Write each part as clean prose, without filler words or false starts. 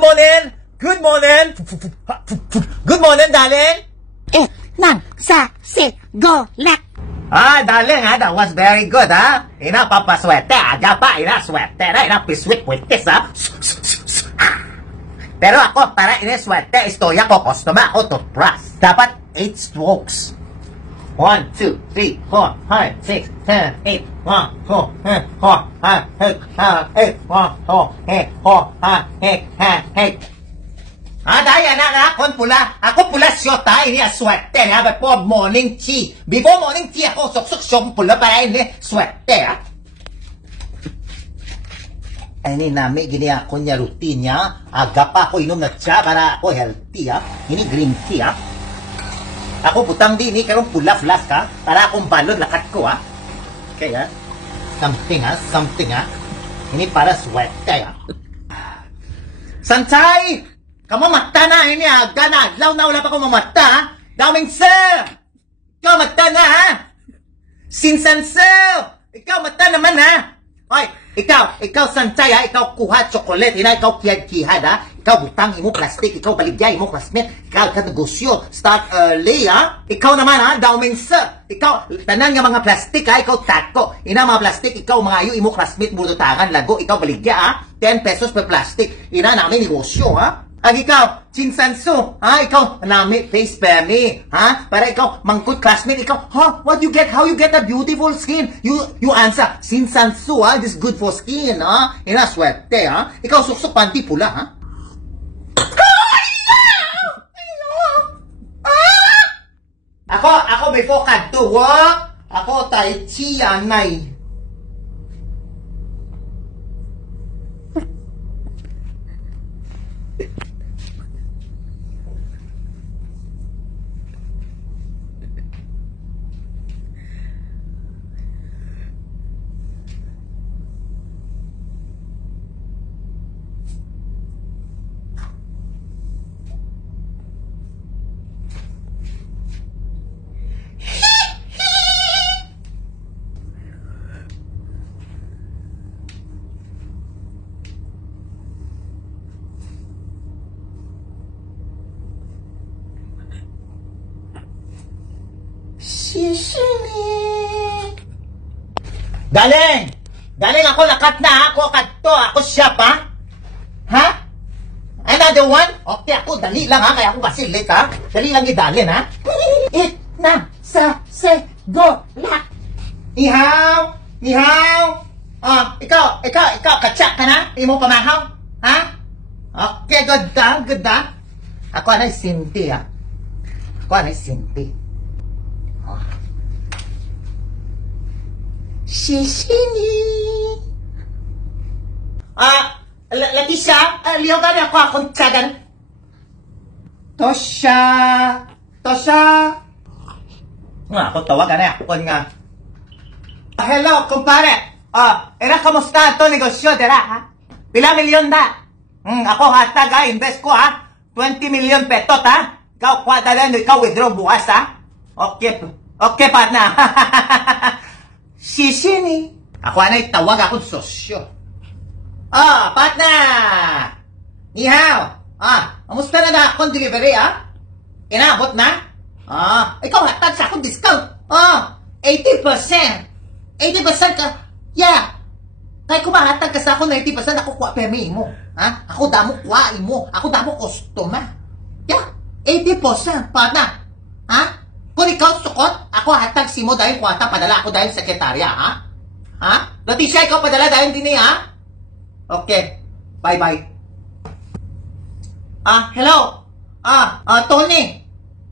morning! Good morning! Good morning, darling! Nang sa si go lek. Darling, that was very good, Ina papaswerte, aga pa, ina swerte na, ina piswit puitis, Pero ako, para ina swerte, istorya ko, customer ako, toothbrush. Dapat 8 strokes. 1, 2, 3, 4, 5, 6, 7, 8, 1, 2, 3, 4, 5, 6, 7, 8, 1, 2, 3, 4, 5, 6, 7, 8. Dahil anak, ako pula shot, ini swerte, before morning tea. Before morning tea, ako suksok pula para ini swerte, Ini nami, gini ako niya routine niya. Aga pa ako inom na tsa para ako healthy, Ini green tea, Ako putang din, karong pula flask, para akong balon lakat ko, Okay, something, Ini para swerte, Sanchay! Kamamata na, ini aga na. Adlaw na, wala pa akong mamata, Daming sir! Ikaw mata na, Sinsan sir! Ikaw mata naman, Oy, ikaw Sanchay, ikaw kuha chocolate, ikaw kihad, Ikaw butang imo plastic, ikaw baligya imo classmate, ikaw negosyo, start early, Ikaw naman, Daming sir! Ikaw, tanan nga mga plastic, ikaw tako. Ina mga plastic, ikaw mga ayo imo classmate, budutangan, lago, ikaw baligya, 10 pesos per plastic. Ina namin negosyo, Ang ikaw, Chinsansu, ikaw, nami, face pemi, para ikaw, mangkut classmate, ikaw, what you get, how you get a beautiful skin? You answer, Chinsansu, this is good for skin, Ina, swerte, Ikaw, suksok, panty pula, Ako, before kadto, Ako, tai chi, anay. Galing ako lakat na, ako kadto, ako shop, Another one? Okay, ako dali lang, kaya ako kasi late, Dali lang idalin, It na sa si go lek. Ihaw! Ikaw, katsak ka na? Imo pamahaw? Okay, good da. Ako anay Cindy, Sisini. Latisha, liyaw ka na ako akong tsagan. Tosha. Ako tawag na ako nga. Hello, kumpare. Era, kamusta ito negosyo, dera, Pila milyon da? Ako hatag, invest ko, 20 million petot, Ikaw, kwata lang, ikaw withdraw bukas, Okay, partner. Sisini. Ako anay tawag akong sosyo. Partner! Nihaw! Kamusta na akong delivery, Inabot na? Ikaw hatag sa akong discount. 80%. 80% ka. Yeah. Kaya kung mahatag ka sa akong 90%, ako kuha pemi mo. Ako damo kuha mo. Ako damo customer. Yeah. 80%, partner. Kung ikaw sukot, ako hatag si mo dahil kuwata padala ako dahil sekretarya, Latisha, ikaw padala dahil din Okay. Bye-bye. Hello. Tony.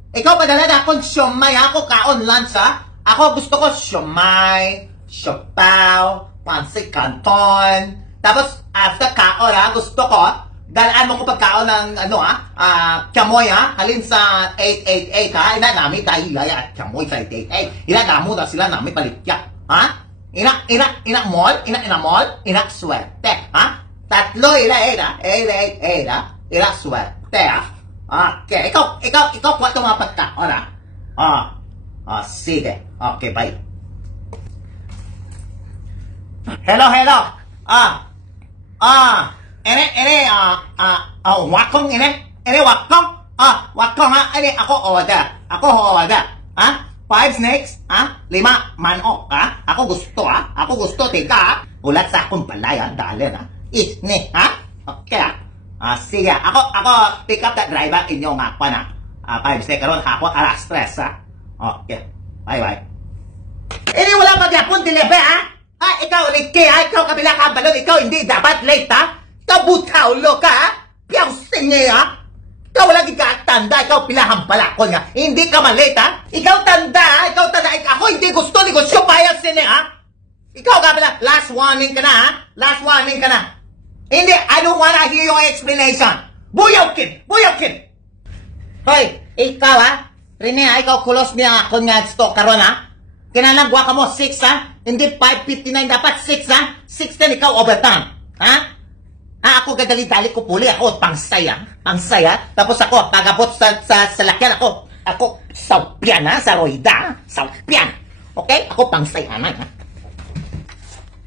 Ikaw padala na akong siomay, ako kaon lunch, Ako gusto ko siomay, siopaw, pancit canton. Tapos, after kaon, gusto ko, dalaan mo ko pagkaon ng, kamoy, halin sa 888, Ina namin tayo at kamoy sa 888. Ina namo na sila namin palityak, Ina mall, ina swerte, Tatlo, ina, 888, ina swerte, Okay, ikaw kuha itong mga pagkaon, sige. Okay, bye. Hello. wakong ini wakong. Wakong ha. Ini ako order. Ha? 5 snakes, ha? 5 manok, ha? Ako gusto, tiga, ha? Ulat sa akong balay, ha? Dali na. Ni, ha? Okay, ha? Sige, ako pick up that driver inyo nga pa na. 5 snakes, karon ako alas stress, ha? Okay, bye. Ini wala magyapon, dilibe, ha? Ikaw, Ricky, ha? Ikaw kabila ka balon, ikaw hindi dapat late, ha? Ikaw butaulo ka, ha? Piyaw singe, ha? Ikaw walang ikatanda, ikaw pilahan pala ko nga. Hindi ka malate, ha? Ikaw tanda. Ako hindi gusto negosyo bayad sini, ha? Ikaw ka pala, last warning ka na, ha? Last warning ka na. Hindi, I don't wanna hear your explanation. Buyaw, kid! Hoy, ikaw, ha? Rene, ha? Ikaw kulos niya ako nga stock karon, ha? Kinanagwa ka mo, 6, ha? Hindi 5.59, dapat 6, ha? 6 ka ikaw overtime, ha? Ako gadali-dali ko puli, ako pangsaya. Tapos ako, pagabot sa lakyan, ako saupian, ha? Sa roida, saupian. Okay? Ako pangsayanan, ha?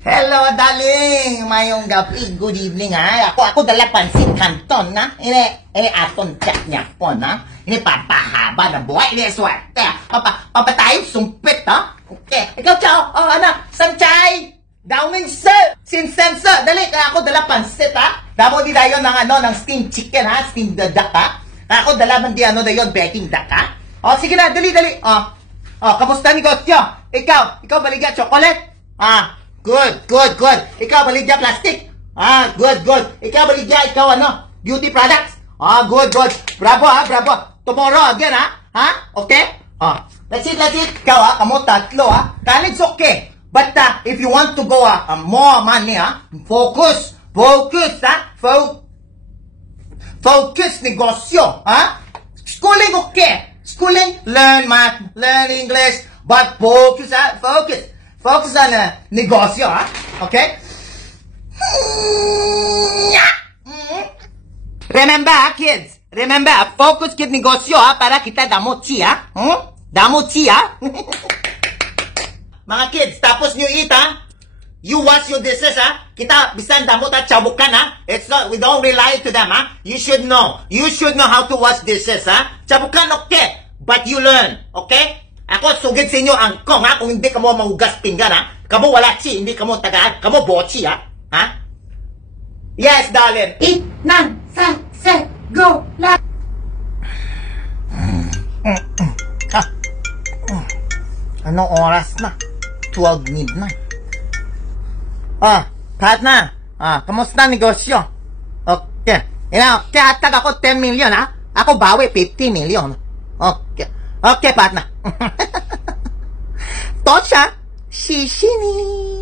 Hello, darling! Mayong gabi, good evening, ha? Ako dala pansit kanton, ha? Ini aton chat niya po, ha? Ini papahaba na buhay, ini swerte, ha? Papatayong sumpit, ha? Okay. Ikaw, ciao! Sanchay! Downing sir! Sinsen sir! Dali, ako dala pansit, ha? Damo di dayon ng steamed chicken, ha? Steamed duck, ha? Ako dala man di dayon baking duck, ha? Sige na, dali. Kamusta negosyo? Ikaw baligya chocolate? Good. Ikaw baligya plastic? Good. Ikaw baligya, beauty products? Good. Bravo, ha? Bravo. Tomorrow again, ha? Okay? That's it. Ikaw, ha? Kamo tatlo, ha? College okay. But if you want to go more money, focus, ha? Focus negosyo, ha? Schooling okay. Schooling, learn math, learn English, but focus, ha? Focus on negosyo, ha? Okay? Remember, kids. Focus kid negosyo, ha? Para kita damochi, ha? Damochi, ha? Mga kids, tapos nyo eat, ha? You wash your dishes, ha? Kita, bisan damot at chabukan, ha? It's not, we don't rely to them, ha? You should know how to wash dishes, ha? Chabukan, okay. But you learn, okay? Ako, sugid sa inyo ang kong, ha? Kung hindi ka mo mahugas pinggan, ha? Kamo wala chi, hindi ka mo tagaan. Kamo bochi, ha? Ha? Yes, darling. Eat, nang, sa, se, go, la. Anong oras na? 12 midnight. Partner. Kamusta negosyo? Okay. Kaya ako 10 million, ha? Ako bawi 50 million. Okay, partner. Tosha, shishini.